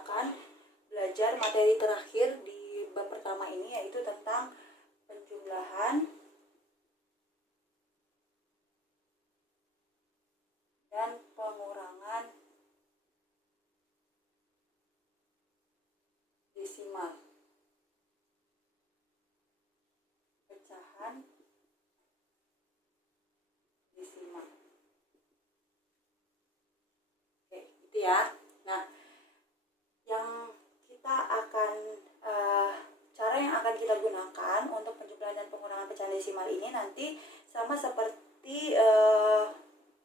akan belajar materi terakhir di bab pertama ini, yaitu tentang penjumlahan dan pengurangan desimal. Pecahan desimal. Oke, itu ya. Nah, yang kita akan cara yang akan kita gunakan untuk penjumlahan dan pengurangan pecahan desimal ini nanti sama seperti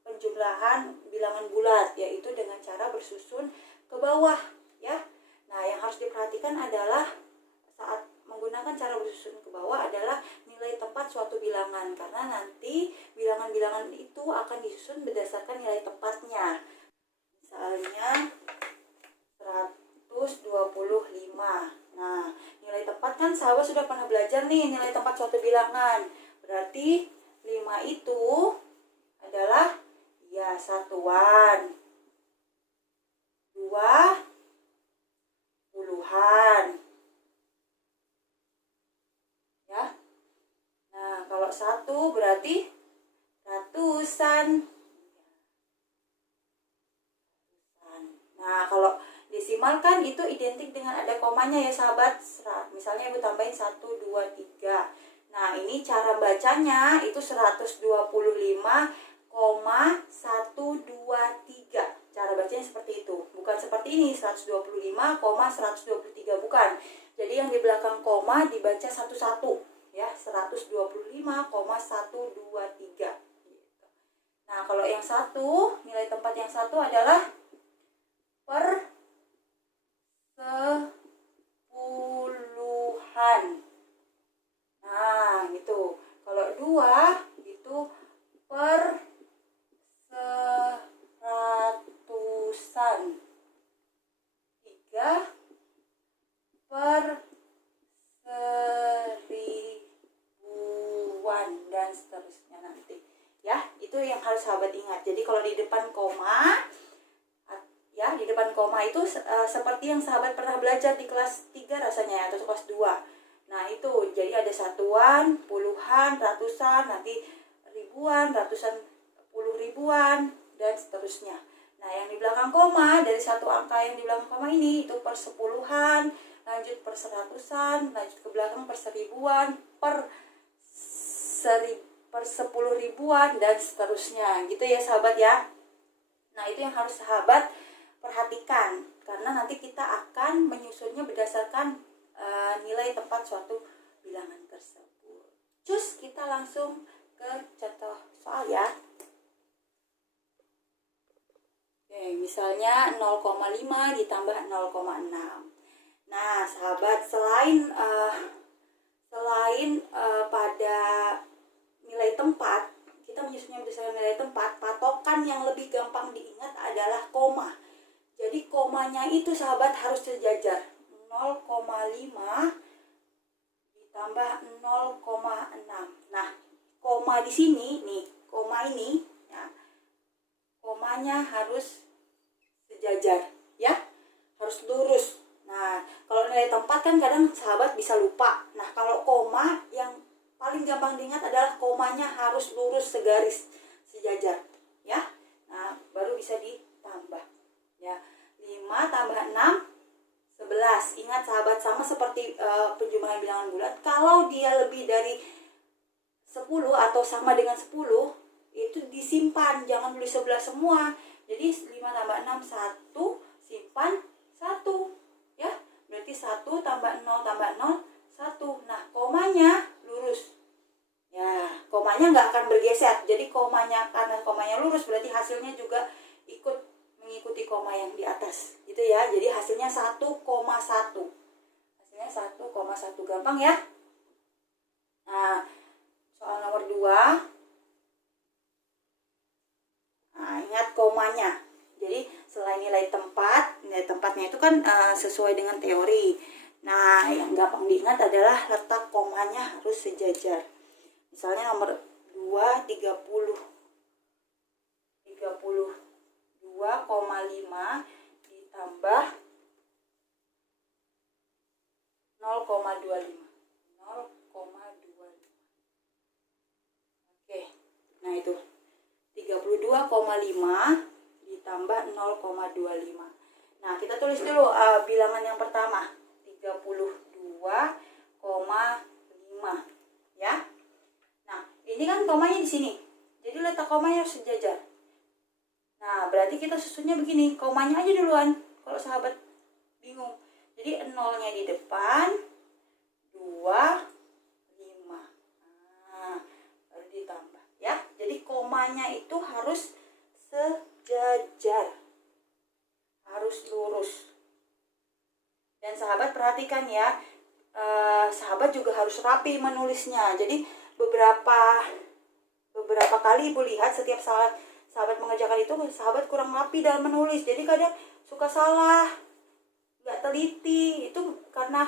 penjumlahan bilangan bulat, yaitu dengan cara bersusun ke bawah ya. Nah, yang harus diperhatikan adalah saat menggunakan cara bersusun ke bawah adalah nilai tempat suatu bilangan, karena nanti bilangan-bilangan itu akan disusun berdasarkan nilai tempatnya. Misalnya 125. Nah, nilai tempat kan sahabat sudah pernah belajar nih, nilai tempat suatu bilangan. Berarti 5 itu adalah ya satuan, 2 puluhan. Ya. Nah, kalau 1 berarti ratusan. Nah, kalau desimal kan itu identik dengan ada komanya ya sahabat. Misalnya ibu tambahin 1, 2, 3. Nah, ini cara bacanya itu 125,123. Cara bacanya seperti itu. Bukan seperti ini 125,123, bukan. Jadi yang di belakang koma dibaca satu-satu ya, 125,123. Nah, kalau yang satu, nilai tempat yang satu adalah per sepuluhan. Nah, gitu. Kalau 2 itu per seratusan. 3 per seribuan, dan seterusnya nanti. Ya, itu yang harus sahabat ingat. Jadi kalau di depan koma, ya, di depan koma itu seperti yang sahabat pernah belajar di kelas 3 rasanya ya, atau kelas 2. Nah, itu jadi ada satuan, puluhan, ratusan, nanti ribuan, ratusan, puluh ribuan, dan seterusnya. Nah, yang di belakang koma, dari satu angka yang di belakang koma ini itu per sepuluhan, lanjut per seratusan, lanjut ke belakang per seribuan, per sepuluh ribuan, dan seterusnya. Gitu ya sahabat ya. Nah, itu yang harus sahabat perhatikan, karena nanti kita akan menyusunnya berdasarkan nilai tempat suatu bilangan tersebut. Cus, kita langsung ke contoh soal ya. Oke, misalnya 0,5 ditambah 0,6. Nah, sahabat, selain pada nilai tempat, kita menyusunnya berdasarkan nilai tempat, patokan yang lebih gampang diingat adalah koma. Jadi komanya itu sahabat harus sejajar. 0,5 ditambah 0,6. Nah, koma di sini nih, koma ini ya, komanya harus sejajar ya, harus lurus. Nah, kalau nilai tempat kan kadang sahabat bisa lupa. Nah, kalau koma yang paling gampang diingat adalah komanya harus lurus, segaris, sejajar ya. Nah, baru bisa ditambah ya. 5 tambah 6 11. Ingat sahabat, sama seperti penjumlahan bilangan bulat, kalau dia lebih dari 10 atau sama dengan 10 itu disimpan, jangan tulis sebelah semua. Jadi 5 tambah 6 1, simpan 1 ya. Berarti 1 tambah 0 tambah 0 1. Nah, komanya lurus ya, komanya nggak akan bergeser. Jadi komanya, karena komanya lurus, berarti hasilnya juga ikut mengikuti koma yang di atas gitu ya. Jadi hasilnya 1,1. Hasilnya 1,1. Gampang ya. Nah, soal nomor 2. Nah, ingat komanya. Jadi selain nilai tempatnya itu kan sesuai dengan teori. Nah, yang gampang diingat adalah letak komanya harus sejajar. Misalnya nomor 2 32,5 ditambah 32,5 ditambah 0,25. Nah, kita tulis dulu bilangan yang pertama, 32,5 ya. Nah, ini kan komanya di sini. Jadi letak komanya harus sejajar. Nah, berarti kita susunnya begini, komanya aja duluan kalau sahabat bingung. Jadi 0-nya di depan, 2, 5. Nah, baru ditambah ya. Jadi komanya itu harus sejajar, harus lurus. Dan sahabat perhatikan ya, sahabat juga harus rapi menulisnya. Jadi beberapa kali Ibu lihat setiap sahabat mengerjakan itu, sahabat kurang rapi dalam menulis. Jadi kadang suka salah, nggak teliti. Itu karena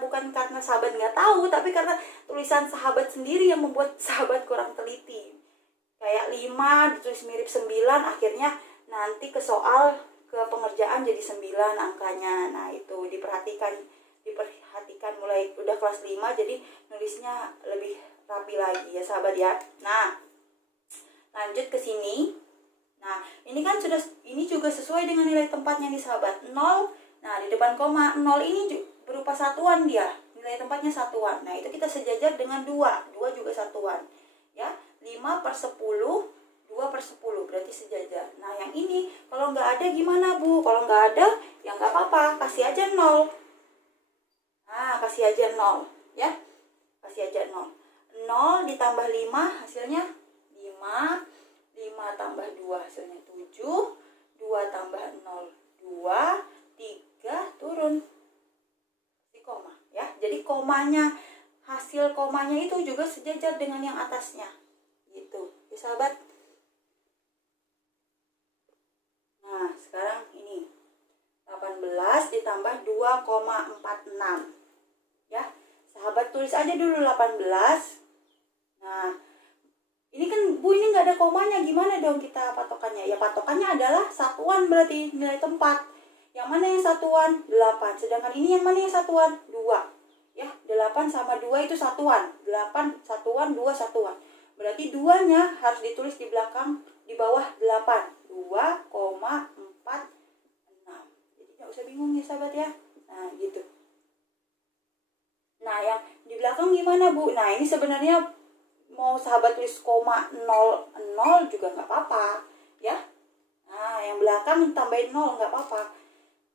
bukan karena sahabat nggak tahu, tapi karena tulisan sahabat sendiri yang membuat sahabat kurang teliti. Kayak 5 ditulis mirip 9, akhirnya nanti ke soal, ke pengerjaan jadi 9 angkanya. Nah, itu diperhatikan mulai udah kelas 5, jadi nulisnya lebih rapi lagi ya sahabat ya. Nah, lanjut ke sini. Nah, ini kan ini juga sesuai dengan nilai tempatnya nih sahabat, 0. Nah, di depan koma 0 ini berupa satuan dia, nilai tempatnya satuan. Nah, itu kita sejajar dengan 2 juga satuan ya. 5/10, 2/10 berarti sejajar. Nah, yang ini kalau nggak ada gimana Bu? Kalau nggak ada ya nggak apa-apa, kasih aja 0. Nah, kasih aja 0 ya, kasih aja 0. 0 ditambah 5 hasilnya 5, 5 tambah 2 hasilnya 7, 2 tambah 0, 2, 3 turun di koma ya. Jadi komanya, hasil komanya itu juga sejajar dengan yang atasnya gitu ya sahabat. Nah, sekarang ini 18 ditambah 2,46 ya. Sahabat tulis aja dulu 18. Nah, ini kan Bu, ini nggak ada komanya, gimana dong kita patokannya? Ya patokannya adalah satuan, berarti nilai tempat. Yang mana yang satuan? 8. Sedangkan ini yang mana yang satuan? 2. Ya, 8 sama 2 itu satuan. 8 satuan, 2 satuan. Berarti 2-nya harus ditulis di belakang, di bawah 8. 2,46. Jadi nggak usah bingung ya sahabat ya. Nah, gitu. Nah, yang di belakang gimana Bu? Nah, ini sebenarnya mau sahabat tulis koma 0 juga nggak apa-apa ya. Nah, yang belakang tambahin 0 nggak apa-apa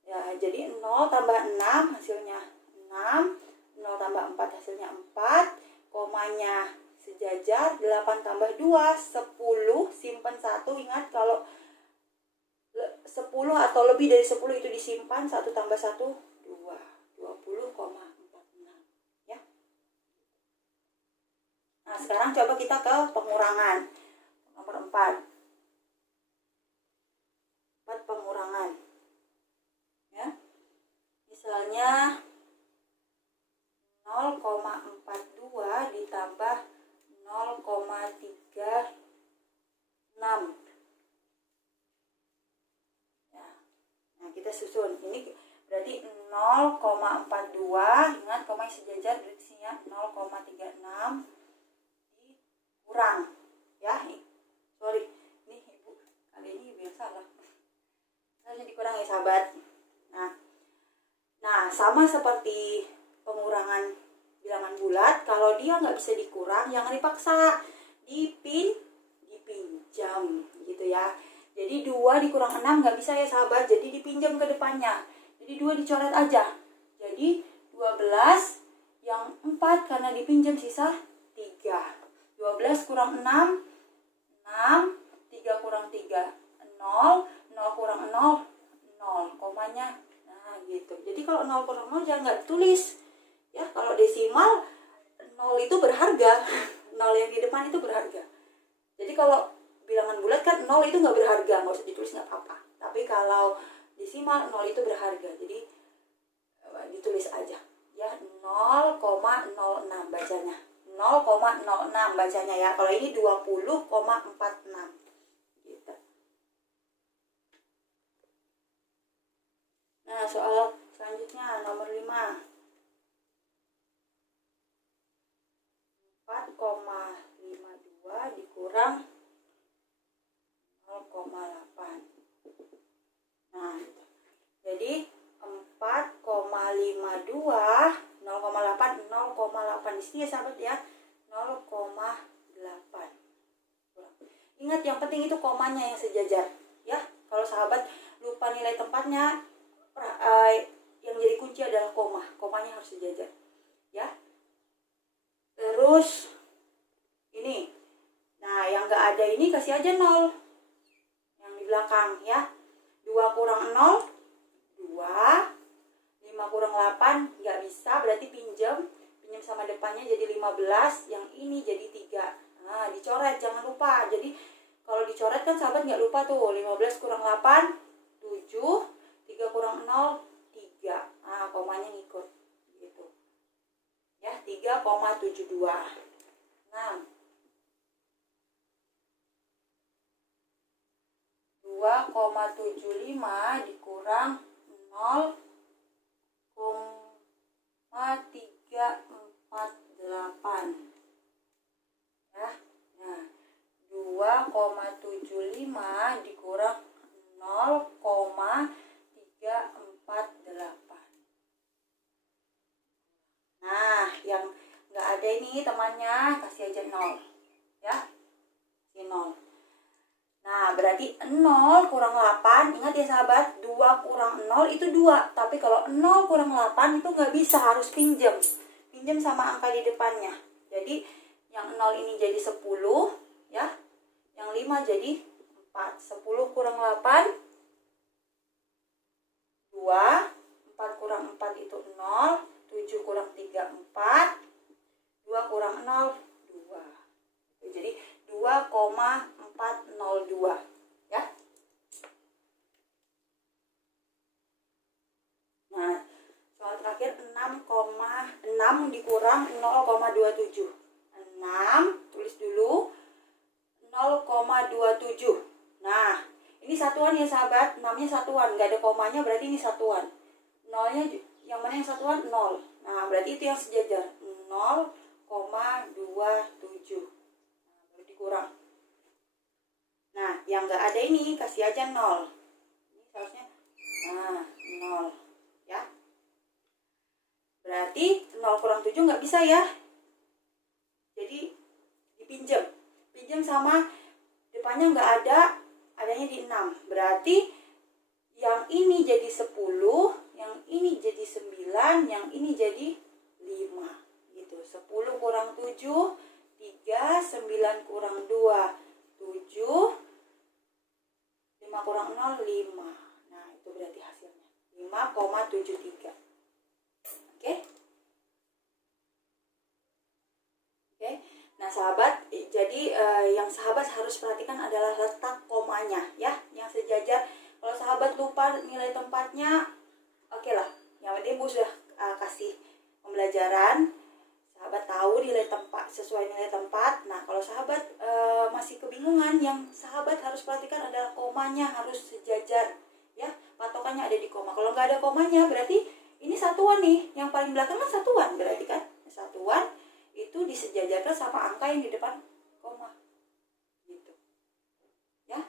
ya. Jadi 0 tambah 6 hasilnya 6, 0 tambah 4 hasilnya 4, komanya sejajar. 8 tambah 2 10, simpan 1. Ingat kalau 10 atau lebih dari 10 itu disimpan, 1 tambah 1 2, 20,46 ya. Nah, sekarang coba kita ke pengurangan. Nomor 4. Pengurangan. Ya. Misalnya 0,42 ditambah 0,36. Ya. Nah, kita susun. Ini berarti 0,42, ingat koma sejajar di sini ya, 0,36 kurang ya. Sorry, ini Ibu kali ini biasa lah, harusnya dikurang ya sahabat. Nah, sama seperti pengurangan bilangan bulat, kalau dia nggak bisa dikurang jangan dipaksa, dipinjam gitu ya. Jadi 2 dikurang 6 nggak bisa ya sahabat, jadi dipinjam ke depannya. Jadi 2 dicoret aja, jadi 12, yang 4 karena dipinjam sisa 3. 12 kurang 6, 3 kurang 3, 0, 0 kurang 0, 0, komanya. Nah, gitu. Jadi kalau 0 kurang 0 jangan nggak ditulis. Ya, kalau desimal 0 itu berharga. 0 yang di depan itu berharga. Jadi kalau bilangan bulat kan 0 itu nggak berharga, nggak usah ditulis nggak apa-apa. Tapi kalau desimal 0 itu berharga. Jadi ditulis aja. Ya, 0,06 bacanya. 0,06 bacanya ya. Kalau ini 20,46 gitu. Nah, soal selanjutnya nomor 5. 4,52 dikurang 0,8. Nah, jadi 4,52 0,8 0,8 di sini ya sahabat ya, 0,8. Ingat yang penting itu komanya yang sejajar ya. Kalau sahabat lupa nilai tempatnya, yang jadi kunci adalah komanya harus sejajar ya. Terus ini, nah yang nggak ada ini kasih aja 0 yang di belakang ya. 2 kurang 0 2, 5 kurang 8 nggak bisa, berarti pinjam sama depannya jadi 15, yang ini jadi 3. Nah dicoret, jangan lupa. Jadi kalau dicoret kan sahabat nggak lupa tuh, 15 kurang 8 7, 3 kurang 0 3. Nah komanya ngikut gitu ya, 3,72. Nah 2,75 dikurang 0,348 ya. Nah 2,75 dikurang 0,348. Nah yang nggak ada ini temannya kasih aja 0 ya, kasih 0. Nah, berarti 0 kurang 8, ingat ya sahabat, 2 kurang 0 itu 2. Tapi kalau 0 kurang 8 itu nggak bisa, harus pinjam. Pinjam sama angka di depannya. Jadi, yang 0 ini jadi 10, ya. Yang 5 jadi 4. 10 kurang 8, 2. 4 kurang 4 itu 0. 7 kurang 3, 4. 2 kurang 0, 2. Jadi, 2,402 ya. Nah, soal terakhir 6 dikurang 0,27. 6 tulis dulu 0,27. Nah, ini satuan ya sahabat, 6-nya satuan, nggak ada komanya berarti ini satuan. 0-nya yang mana yang satuan? 0. Nah, berarti itu yang sejajar. 0,27. Kurang. Nah, yang nggak ada ini kasih aja 0. Ini seharusnya 0 ya. Berarti 0 kurang 7 nggak bisa ya. Jadi dipinjam. Pinjam sama depannya nggak ada, adanya di 6. Berarti yang ini jadi 10, yang ini jadi 9, yang ini jadi 5. Gitu. 10 kurang 7 3, 9 kurang 2, 7, 5 kurang 0, 5. Nah, itu berarti hasilnya 5,73. Oke? Oke. Nah, sahabat, jadi yang sahabat harus perhatikan adalah letak komanya ya, yang sejajar. Kalau sahabat lupa nilai tempatnya, oke lah. Yang penting Bu sudah kasih pembelajaran. Sahabat tahu nilai tempat, sesuai nilai tempat. Nah, kalau sahabat masih kebingungan, yang sahabat harus perhatikan adalah komanya harus sejajar ya. Patokannya ada di koma. Kalau nggak ada komanya berarti ini satuan nih. Yang paling belakang kan satuan, berarti kan satuan itu disejajarkan sama angka yang di depan koma. Gitu. Ya.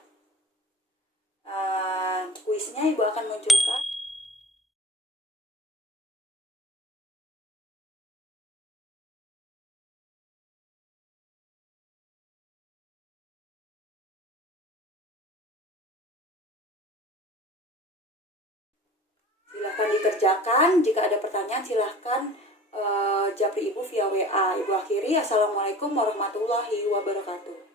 Kuisnya Ibu akan munculkan. Silahkan dikerjakan. Jika ada pertanyaan silahkan japri Ibu via WA. Ibu akhiri. Assalamualaikum warahmatullahi wabarakatuh.